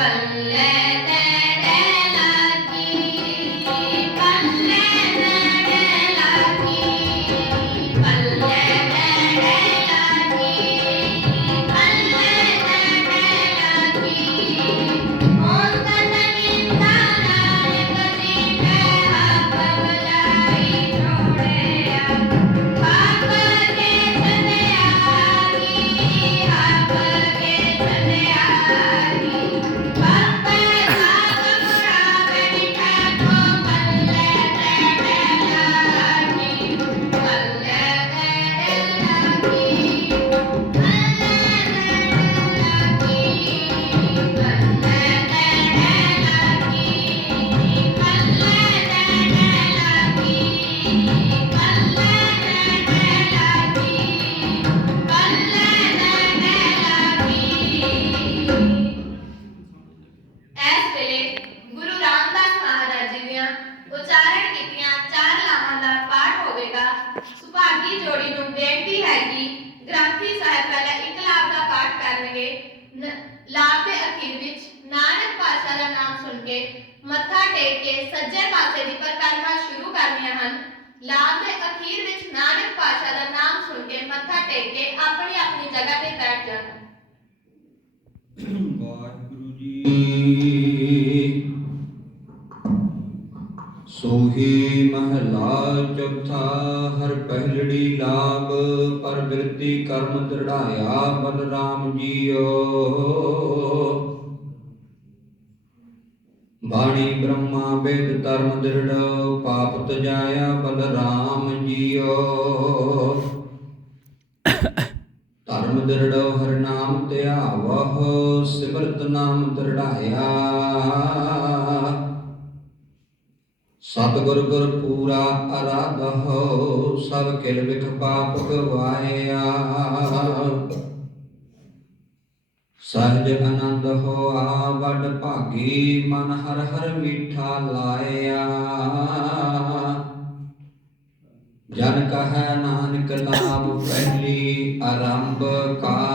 പല്ലതടല ਮੱਥਾ ਟੇਕ ਕੇ ਸੱਜੇ ਪਾਸੇ ਦੀ ਪਰਿਕਰਮਾ ਸ਼ੁਰੂ ਕਰਨੀਆਂ ਹਨ ਲਾਭ ਦੇ ਅਖੀਰ ਵਿੱਚ ਨਾਨਕ ਪਾਤਸ਼ਾਹ ਦਾ ਨਾਮ ਸੁਣ ਕੇ ਮੱਥਾ ਟੇਕ ਕੇ ਆਪਣੀ ਆਪਣੀ ਜਗ੍ਹਾ ਤੇ ਬੈਠ ਜਾਣਾ ਵਾਹਿਗੁਰੂ ਜੀ ਸੋਹੀ ਮਹਲਾ ਚੌਥਾ ਹਰ ਪਹਿਲੜੀ ਲਾਭ ਪਰ ਬਿਰਤੀ ਕਰਮ ਦ੍ਰਿੜਾਇਆ ਬਲਰਾਮ ਜੀਓ ਬਾਣੀ ਬ੍ਰਹਮਾ ਵੇਦ ਧਰਮ ਦ੍ਰਿੜ ਪਾਪ ਤਜਾਇਆ ਬਲਰਾਮ ਜੀਓ। ਧਰਮ ਦ੍ਰਿੜੋ ਹਰ ਨਾਮ ਧਿਆਵਹੁ, ਸਿਮਰਤ ਨਾਮ ਦ੍ਰਿੜਾਇਆ। ਸਤਿਗੁਰ ਗੁਰ ਪੂਰਾ ਅਰਾਧਹੁ, ਸਭ ਕਿਲ ਵਿਖ ਪਾਪ ਗਵਾਇਆ। ਸਹਜ ਆਨੰਦ ਹੋਆ ਵਡ ਭਾਗੀ ਮਨ ਹਰ ਹਰ ਮੀਠਾ ਲਾਇਆ। ਜਨ ਕਹੈ ਨਾਨਕ ਲਾਭ ਪਹਿਲੀ ਆਰੰਭ ਕਾਜ